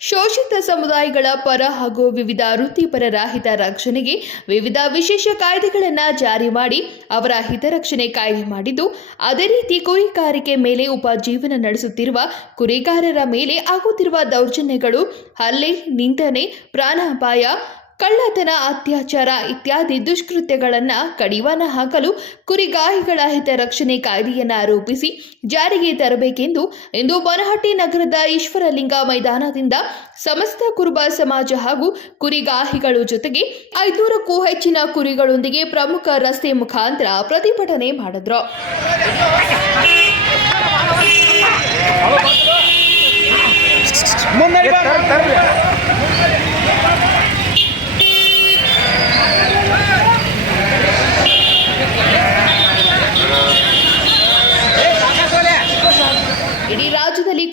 ಶೋಷಿತ ಸಮುದಾಯಗಳ ಪರ ಹಾಗೂ ವಿವಿಧ ವೃತ್ತಿಪರರ ಹಿತರಕ್ಷಣೆಗೆ ವಿವಿಧ ವಿಶೇಷ ಕಾಯ್ದೆಗಳನ್ನು ಜಾರಿ ಮಾಡಿ ಅವರ ಹಿತರಕ್ಷಣೆ ಕಾಯ್ದೆ ಮಾಡಿದ್ದು, ಅದೇ ರೀತಿ ಕುರಿಗಾರಿಕೆ ಮೇಲೆ ಉಪಜೀವನ ನಡೆಸುತ್ತಿರುವ ಕುರಿಗಾರರ ಮೇಲೆ ಆಗುತ್ತಿರುವ ದೌರ್ಜನ್ಯಗಳು, ಹಲ್ಲೆ, ನಿಂದನೆ, ಪ್ರಾಣಾಪಾಯ ಕಳ್ಳತನ, ಅತ್ಯಾಚಾರ ಇತ್ಯಾದಿ ದುಷ್ಕೃತ್ಯಗಳನ್ನು ಕಡಿವಾಣ ಹಾಕಲು ಕುರಿಗಾಹಿಗಳ ಹಿತರಕ್ಷಣೆ ಕಾಯ್ದೆಯನ್ನು ರೂಪಿಸಿ ಜಾರಿಗೆ ತರಬೇಕೆಂದು ಇಂದು ಬನಹಟ್ಟಿ ನಗರದ ಈಶ್ವರಲಿಂಗ ಮೈದಾನದಿಂದ ಸಮಸ್ತ ಕುರುಬ ಸಮಾಜ ಹಾಗೂ ಕುರಿಗಾಹಿಗಳು ಜೊತೆಗೆ ಐದುನೂರಕ್ಕೂ ಹೆಚ್ಚಿನ ಕುರಿಗಳೊಂದಿಗೆ ಪ್ರಮುಖ ರಸ್ತೆ ಮುಖಾಂತರ ಪ್ರತಿಭಟನೆ ಮಾಡಿದ್ರು.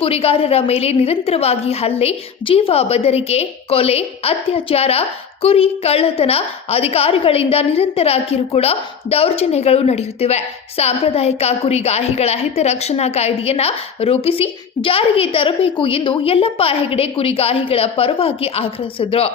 ಕುರಿಗಾರರ ಮೇಲೆ ನಿರಂತರವಾಗಿ ಹಲ್ಲೆ, ಜೀವ ಬೆದರಿಕೆ, ಕೊಲೆ, ಅತ್ಯಾಚಾರ, ಕುರಿ ಕಳ್ಳತನ, ಅಧಿಕಾರಿಗಳಿಂದ ನಿರಂತರ ಕಿರುಕುಳ, ದೌರ್ಜನ್ಯಗಳು ನಡೆಯುತ್ತಿವೆ. ಸಾಂಪ್ರದಾಯಿಕ ಕುರಿಗಾಹಿಗಳ ಹಿತರಕ್ಷಣಾ ಕಾಯ್ದೆಯನ್ನ ರೂಪಿಸಿ ಜಾರಿಗೆ ತರಬೇಕು ಎಂದು ಯಲ್ಲಪ್ಪ ಹೆಗಡೆ ಕುರಿಗಾಹಿಗಳ ಪರವಾಗಿ ಆಗ್ರಹಿಸಿದ್ರು.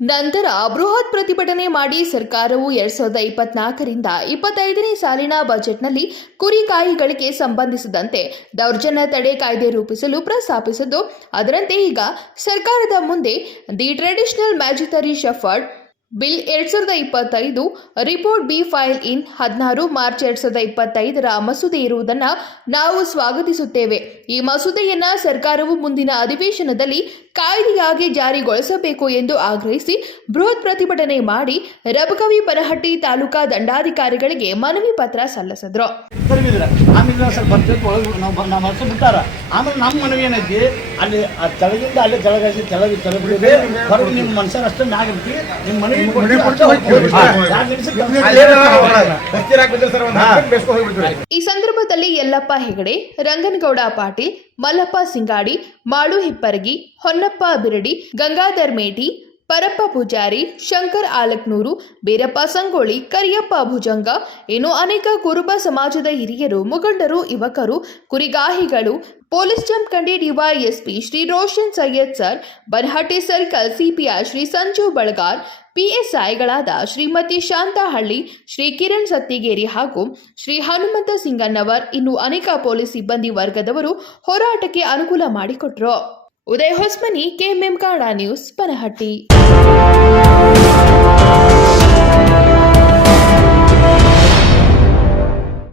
ನಂತರ ಬೃಹತ್ ಪ್ರತಿಭಟನೆ ಮಾಡಿ ಸರ್ಕಾರವು ಎರಡ್ ಸಾವಿರದ ಇಪ್ಪತ್ನಾಲ್ಕರಿಂದ ಇಪ್ಪತ್ತೈದನೇ ಸಾಲಿನ ಬಜೆಟ್ನಲ್ಲಿ ಕುರಿಕಾಯಿಗಳಿಗೆ ಸಂಬಂಧಿಸಿದಂತೆ ದೌರ್ಜನ್ಯ ತಡೆ ಕಾಯ್ದೆ ರೂಪಿಸಲು ಪ್ರಸ್ತಾಪಿಸಿದ್ದು, ಅದರಂತೆ ಈಗ ಸರ್ಕಾರದ ಮುಂದೆ the traditional migratory shepherd bill ಎರಡ್ ಸಾವಿರದ ಇಪ್ಪತ್ತೈದು, ರಿಪೋರ್ಟ್ ಬಿ ಫೈಲ್ ಇನ್ ಹದಿನಾರು, ಮಾರ್ಚ್ ಎರಡು ಸಾವಿರದ ಇಪ್ಪತ್ತೈದರ ಮಸೂದೆ ಇರುವುದನ್ನು ನಾವು ಸ್ವಾಗತಿಸುತ್ತೇವೆ. ಈ ಮಸೂದೆಯನ್ನು ಸರ್ಕಾರವು ಮುಂದಿನ ಅಧಿವೇಶನದಲ್ಲಿ ಕಾಯ್ದೆಯಾಗಿ ಜಾರಿಗೊಳಿಸಬೇಕು ಎಂದು ಆಗ್ರಹಿಸಿ ಬೃಹತ್ ಪ್ರತಿಭಟನೆ ಮಾಡಿ ರಬಕವಿ ಬರಹಟ್ಟಿ ತಾಲೂಕಾ ದಂಡಾಧಿಕಾರಿಗಳಿಗೆ ಮನವಿ ಪತ್ರ ಸಲ್ಲಿಸಿದ್ರು. ಆಮೇಲೆ ನಾವು ಸ್ವಲ್ಪ ಬರ್ಬೇಕು ಒಳಗೆ ನಾವು ಬ- ನಾವು ಮರ್ತು ಬಿಟ್ಟಾರ. ಆಮೇಲೆ ನಮ್ಮ ಮನವಿ ಏನೈತಿ? ಅಲ್ಲಿ ಆ ತೆಳಗಿಂದ ಅಲ್ಲೇ ತೆಳಗಾಗಿ ತೆಳಗಿ ತೆಳಬಿಡಿದೆ ಹೊರಗೆ ನಿಮ್ಮ ಮನುಷ್ಯರ ಅಷ್ಟೇ ಮ್ಯಾಗ ಇರ್ತಿ ನಿಮ್ಮ ಮನೆ ಈ ಸಂದರ್ಭದಲ್ಲಿ ಯಲ್ಲಪ್ಪ ಹೆಗಡೆ ರಂಗನಗೌಡ ಪಾಟೀಲ್ ಮಲ್ಲಪ್ಪ ಸಿಂಗಾಡಿ ಮಾಳು ಹಿಪ್ಪರಗಿ ಹೊನ್ನಪ್ಪ ಬಿರಡಿ ಗಂಗಾಧರ್ ಮೇಟಿ ಪರಪ್ಪ ಪೂಜಾರಿ, ಶಂಕರ್ ಆಲಕ್ನೂರು, ಬೀರಪ್ಪ ಸಂಗೋಳಿ ಕರಿಯಪ್ಪ ಭುಜಂಗ, ಇನ್ನು ಅನೇಕ ಕುರುಬ ಸಮಾಜದ ಹಿರಿಯರು ಮುಖಂಡರು ಯುವಕರು, ಕುರಿಗಾಹಿಗಳು, police Jamkhandi DySP Shri Roshan Syed sir, Banahatti circle CPI Shri Sanju Balagar, ಪಿಎಸ್ಐಗಳಾದ Shrimati Shantahalli, Shri Kiran Sattigeri ಹಾಗೂ ಶ್ರೀ ಹನುಮಂತ ಸಿಂಗಣ್ಣವರ್, ಇನ್ನು ಅನೇಕ ಪೊಲೀಸ್ ಸಿಬ್ಬಂದಿ ವರ್ಗದವರು ಹೋರಾಟಕ್ಕೆ ಅನುಕೂಲ ಮಾಡಿಕೊಟ್ರು. Uday Hosmani KMM Kannada news Banahatti.